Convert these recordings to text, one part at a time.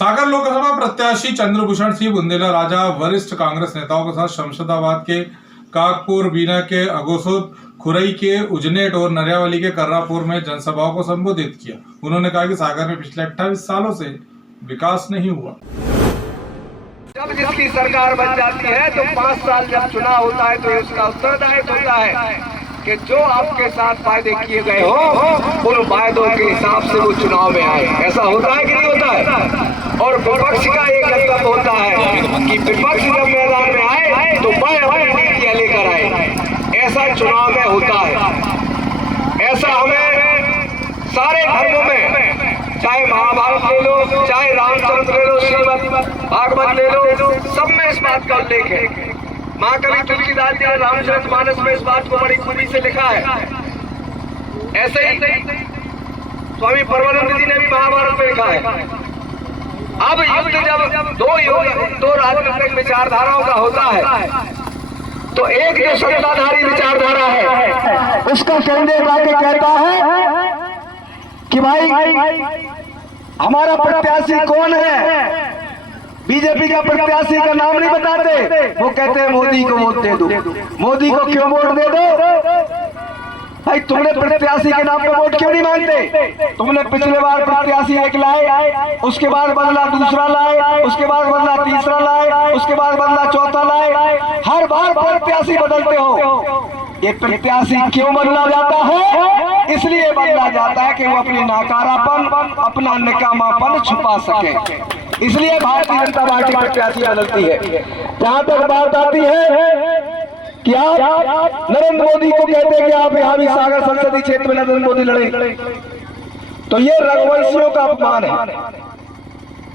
सागर लोकसभा प्रत्याशी चंद्रभूषण सिंह बुंदेला राजा वरिष्ठ कांग्रेस नेताओं के साथ शमशाबाद के काकपुर, बीना के अगोसुद, खुरई के उजनेट और नरियावली के कर्रापुर में जनसभाओं को संबोधित किया। उन्होंने कहा कि सागर में पिछले 28 सालों से विकास नहीं हुआ। जब जिसकी सरकार बन जाती है तो 5 साल जब चुनाव होता है तो उसका उत्तरदायित्व होता है कि जो आपके साथ वायदे किए गए हो उन वायदों के हिसाब से वो चुनाव में आए। ऐसा होता है कि नहीं होता है? और विपक्ष का एक कर्तव्य होता है कि विपक्ष जब मैदान में आए तो वह अपनी नीतियां लेकर आए। ऐसा चुनाव में होता है। ऐसा हमें सारे धर्मों में, चाहे महाभारत ले लो, चाहे रामचंद्र ले लो, श्रीमद् भागवत ले लो, सब में इस बात का उल्लेख है। महाकवि तुलसीदास जी ने रामचरितमानस में इस बात को बड़ी खूबी से लिखा है। ऐसे ही स्वामी परमानंद जी ने भी महाभारत में लिखा है। अब युद्ध जब दो राजनीतिक विचारधाराओं का होता है तो एक जो सत्ताधारी विचारधारा है उसका संदेश आके कहता है कि भाई हमारा प्रत्याशी कौन है। बीजेपी का प्रत्याशी का नाम नहीं बताते, वो कहते हैं मोदी को वोट दे दो। मोदी को क्यों वोट दे दो? भाई तुमने प्रत्याशी के नाम पे वोट क्यों नहीं मांगते? तुमने पिछले बार प्रत्याशी एक लाए, उसके बाद बदला दूसरा लाए, उसके बाद बदला तीसरा लाए, उसके बाद बदला चौथा लाए। हर बार प्रत्याशी बदलते हो। ये प्रत्याशी क्यों बदला जाता है? इसलिए बदला जाता है कि वो अपनी नाकारापन, अपना निकामापन छुपा सके। इसलिए भारतीय जनता पार्टी प्रत्याशी बदलती है। जहां तक बात आती है कि आप नरेंद्र मोदी को कहते हैं कि आप यहाँ भी सागर संसदीय क्षेत्र में नरेंद्र मोदी लड़े, तो ये रघुवंशियों का अपमान है।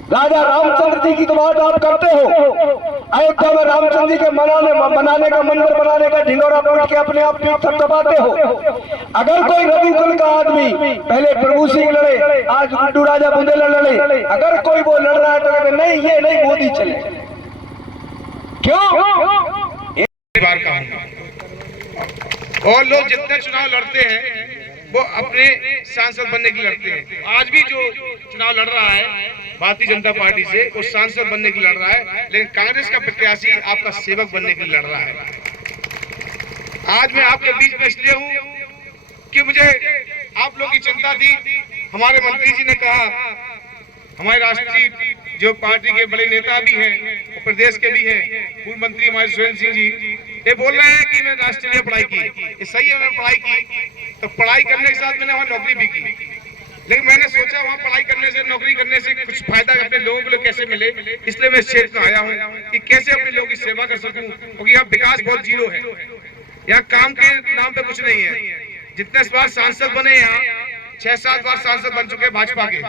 राजा रामचंद्र जी की तो बात आप करते हो। अयोध्या में रामचंद्र जी के बनाने का मंदिर बनाने का ढिंगोरा पीट के अपने आप पीठ थपथपाते हो। अगर कोई रविकुल का आदमी, पहले प्रभु सिंह लड़े, आज गुड्डू राजा बुंदेला लड़े, अगर कोई वो लड़ रहा है तो कहते नहीं, ये नहीं, मोदी चले। क्यों? बार कहूंगा, और लोग जितने चुनाव लड़ते हैं वो अपने सांसद बनने के लिए लड़ते हैं। आज भी जो चुनाव लड़ रहा है भारतीय जनता पार्टी से, वो सांसद बनने के लिए लड़ रहा है, लेकिन कांग्रेस का प्रत्याशी आपका सेवक बनने के लिए लड़ रहा है। आज मैं आपके बीच में इसलिए हूँ कि मुझे आप लोग की चिंता थी। हमारे मंत्री जी ने कहा, हमारे राष्ट्रीय जो पार्टी के बड़े नेता भी हैं और प्रदेश के भी हैं, पूर्व मंत्री हमारे सुरेंद्र सिंह जी, ये बोल रहे हैं कि मैंने राष्ट्रीय पढ़ाई की। ये सही है, मैंने पढ़ाई की, तो पढ़ाई करने के साथ मैंने वहाँ नौकरी भी की। लेकिन मैंने सोचा वहाँ पढ़ाई करने से, नौकरी करने से कुछ फायदा अपने लोगों को कैसे मिले, इसलिए मैं इस क्षेत्र में आया हूँ कि कैसे अपने लोगों की सेवा कर सकूँ। क्योंकि यहाँ विकास बहुत जीरो है, यहाँ काम के नाम पे कुछ नहीं है। जितने बार सांसद बने, यहाँ 6-7 बार सांसद बन चुके भाजपा के,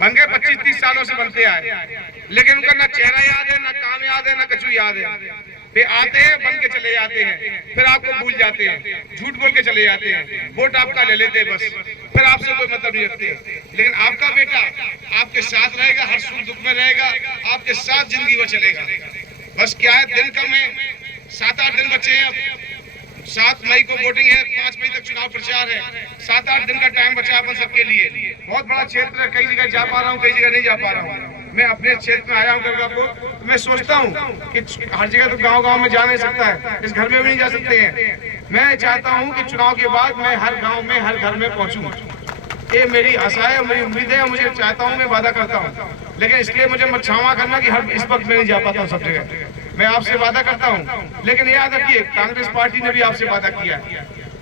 बन गए 25-30 सालों से बनते आए, लेकिन उनका ना चेहरा याद है, ना काम याद है, ना कछु याद है। वे आते हैं, बन के चले जाते हैं, फिर आपको भूल जाते हैं, झूठ बोल के चले जाते हैं, वोट आपका ले लेते हैं बस, फिर आपसे कोई मतलब नहीं रखते। लेकिन आपका बेटा आपके साथ रहेगा, हर सुख दुख में रहेगा, आपके साथ जिंदगी वो चलेगा। बस क्या है, दिन कम है, 7-8 दिन बचे हैं। अब 7 मई को वोटिंग है, 5 मई तक चुनाव प्रचार है, 7-8 दिन का टाइम बचा अपन सबके लिए। बहुत बड़ा क्षेत्र है, कई जगह जा पा रहा हूँ, कई जगह नहीं जा पा रहा हूँ। मैं अपने क्षेत्र में आया हूँ गंगापुर, तो मैं सोचता हूँ कि हर जगह तो गांव-गांव में जा नहीं सकता है, इस घर में भी नहीं जा सकते हैं। मैं चाहता हूँ कि चुनाव के बाद मैं हर गांव में, हर घर में पहुँचूँ। ये मेरी आशा है, मेरी उम्मीद है, मुझे चाहता हूँ, मैं वादा करता हूँ। लेकिन इसलिए मुझे मत क्षमा करना कि हर इस वक्त मैं नहीं जा पाता हूँ सब जगह। मैं आपसे वादा करता हूँ, लेकिन याद रखिए कांग्रेस पार्टी ने भी आपसे वादा किया।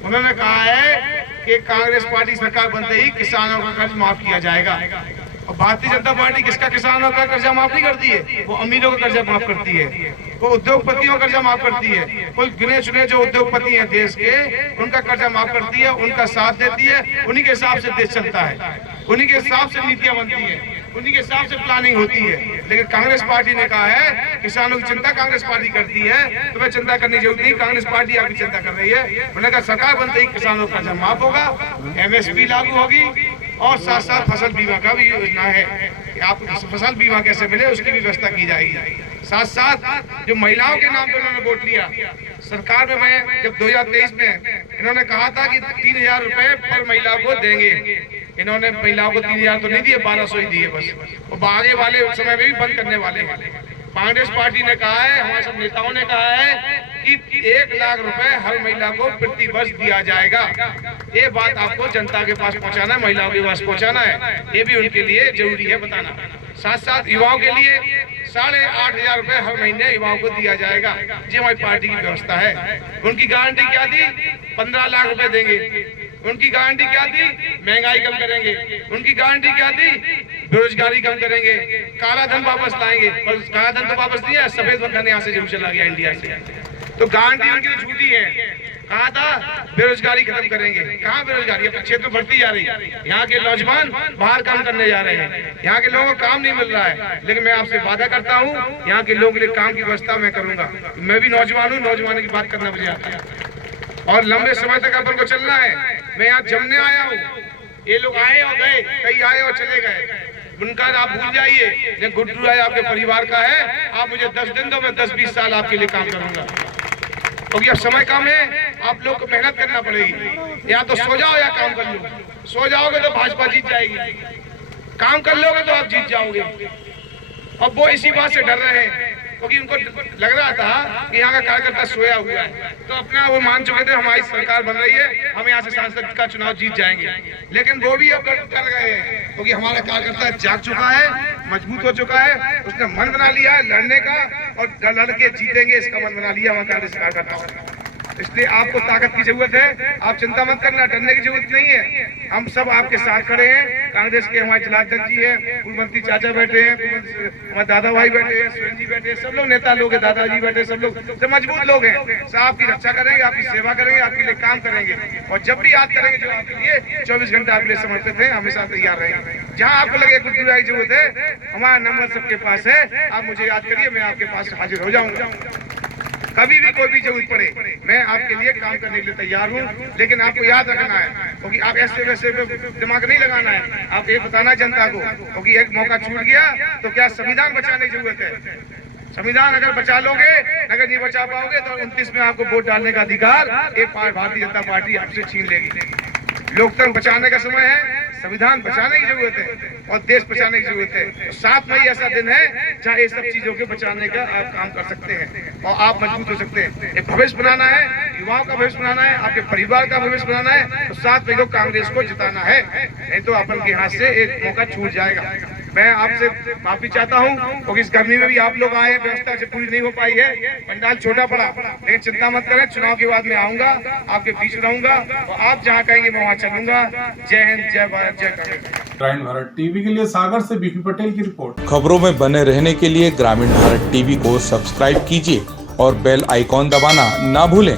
उन्होंने कहा है कि कांग्रेस पार्टी सरकार बनते ही किसानों का कर्ज माफ किया जाएगा। और भारतीय जनता पार्टी किसका किसानों का कर्जा माफ नहीं करती है, वो अमीरों का कर्जा माफ करती है, वो उद्योगपतियों का कर्जा माफ करती है। कुल गिने चुने जो उद्योगपति हैं देश के, उनका कर्जा माफ करती है, उनका साथ देती है। उन्हीं के हिसाब से देश चलता है, उन्हीं के हिसाब से नीतियां बनती है, उन्हीं के हिसाब से प्लानिंग होती है। लेकिन कांग्रेस पार्टी ने कहा है किसानों की चिंता कांग्रेस पार्टी करती है, तो वह चिंता करने की जरूरत नहीं, कांग्रेस पार्टी आपकी चिंता कर रही है। उन्होंने कहा सरकार बनते ही किसानों का कर्जा माफ होगा, MSP लागू होगी, और साथ साथ फसल बीमा का भी योजना है कि आपको फसल बीमा कैसे मिले उसकी भी व्यवस्था की जाएगी। साथ साथ जो महिलाओं के नाम पे उन्होंने वोट लिया सरकार में, मैं जब 2023 में इन्होंने कहा था कि 3000 रुपए पर महिला को देंगे, इन्होंने महिलाओं को 3,000 तो नहीं दिए, 1,200 ही दिए बस। और आगे वाले समय में भी बंद करने वाले हैं। कांग्रेस पार्टी ने कहा है, हमारे सब नेताओं ने कहा है कि 1 लाख रुपए हर महिला को प्रति वर्ष दिया जाएगा। ये बात आपको जनता के पास पहुंचाना है, महिलाओं के पास पहुंचाना है, ये भी उनके लिए जरूरी है बताना। साथ साथ युवाओं के लिए 8,500 रुपए हर महीने युवाओं को दिया जाएगा। ये हमारी पार्टी की व्यवस्था है। उनकी गारंटी क्या दी? 15 लाख रुपए देंगे। उनकी गारंटी क्या दी? महंगाई कम करेंगे। उनकी गारंटी क्या दी? बेरोजगारी कम करेंगे, काला धन वापस लाएंगे। और काला धन तो वापस नहीं है, सफेद धन यहाँ से जरूर चला गया इंडिया से। तो गारंटी उनकी तो झूठी है। कहा था बेरोजगारी खत्म करेंगे, कहाँ बेरोजगारी? अपने क्षेत्र बढ़ती जा रही है। यहाँ के नौजवान बाहर काम करने जा रहे हैं, यहाँ के लोगों को काम नहीं मिल रहा है। लेकिन मैं आपसे वादा करता हूँ, यहाँ के लोगों के लिए काम की व्यवस्था मैं करूंगा। मैं भी नौजवान हूँ, नौजवान की बात करना मुझे आता है और लंबे समय तक अपन को चलना है। मैं यहाँ जमने आया हूँ, ये लोग आए और गए, कई आए और चले गए, उनका आप भूल जाइए। गुड्डू राय आपके परिवार का है, आप मुझे 10 दिन दो, मैं 10-20 साल आपके लिए काम करूंगा। क्योंकि अब समय कम है, आप लोग को मेहनत करना पड़ेगी। या तो सो जाओ या काम कर लो। सो जाओगे तो भाजपा जीत जाएगी, काम कर लोगे तो आप जीत जाओगे। अब वो इसी बात से डर रहे हैं, क्योंकि उनको लग रहा था कि यहाँ का कार्यकर्ता सोया हुआ है, तो अपना वो मान चुके थे हमारी सरकार बन रही है, हम यहाँ से सांसद का चुनाव जीत जाएंगे। लेकिन वो भी अब कर गए हैं, क्योंकि हमारा कार्यकर्ता जाग चुका है, मजबूत हो चुका है, उसने मन बना लिया है लड़ने का और लड़ के जीतेंगे इसका मन बना लिया हमारे कांग्रेस कार्यकर्ता। इसलिए आपको ताकत की जरूरत है, आप चिंता मत करना, डरने की जरूरत नहीं है। हम सब आपके साथ खड़े हैं। कांग्रेस के हमारे जलार्दन जी हैं, पूर्व मंत्री चाचा बैठे हैं, हमारे दादा भाई बैठे हैं, सुरेंद्र जी बैठे हैं, सब लोग नेता लोग हैं, दादाजी बैठे, सब लोग सब मजबूत लोग हैं। सब आपकी रक्षा करेंगे, आपकी सेवा करेंगे, आपके लिए काम करेंगे और जब भी याद करेंगे जो आपके लिए 24 घंटे आपके लिए समर्पित है, हमेशा तैयार रहेंगे। जहाँ आपको लगे गुड्डू राय की जरूरत है, हमारा नंबर सबके पास है, आप मुझे याद करिए, मैं आपके पास हाजिर हो जाऊंगा। कभी भी कोई भी जरूरत पड़े, मैं आपके लिए काम करने के लिए तैयार हूँ। लेकिन आपको याद रखना है, क्योंकि आप ऐसे वैसे दिमाग नहीं लगाना है। आप ये बताना जनता को, क्योंकि एक मौका छूट गया तो क्या संविधान बचाने की जरूरत है। संविधान अगर बचा लोगे, अगर नहीं बचा पाओगे तो 29 में आपको वोट डालने का अधिकार एक भारतीय जनता पार्टी आपसे छीन लेगी। लोकतंत्र बचाने का समय है, संविधान बचाने की जरूरत है और देश बचाने की जरूरत है। 7 मई ऐसा दिन है जहाँ ये सब चीजों के बचाने का आप काम कर सकते हैं और आप मजबूत हो सकते हैं। एक भविष्य बनाना है, युवाओं का भविष्य बनाना है, आपके परिवार का भविष्य बनाना है, तो 7 मई को कांग्रेस को जिताना है, नहीं तो अपन के हाथ से एक मौका छूट जाएगा। मैं आपसे माफी चाहता हूं, क्योंकि इस गर्मी में भी आप लोग आए, व्यवस्था से पूरी नहीं हो पाई है, पंडाल छोटा पड़ा, लेकिन चिंता मत करें, चुनाव के बाद मैं आऊंगा, आपके बीच रहूंगा और आप जहां कहेंगे मैं वहां चलूंगा। जय हिंद, जय भारत, जय कांग्रेस। ग्रामीण भारत टीवी के लिए सागर से बीपी पटेल की रिपोर्ट। खबरों में बने रहने के लिए ग्रामीण भारत टीवी को सब्सक्राइब कीजिए और बेल आइकॉन दबाना ना भूलें।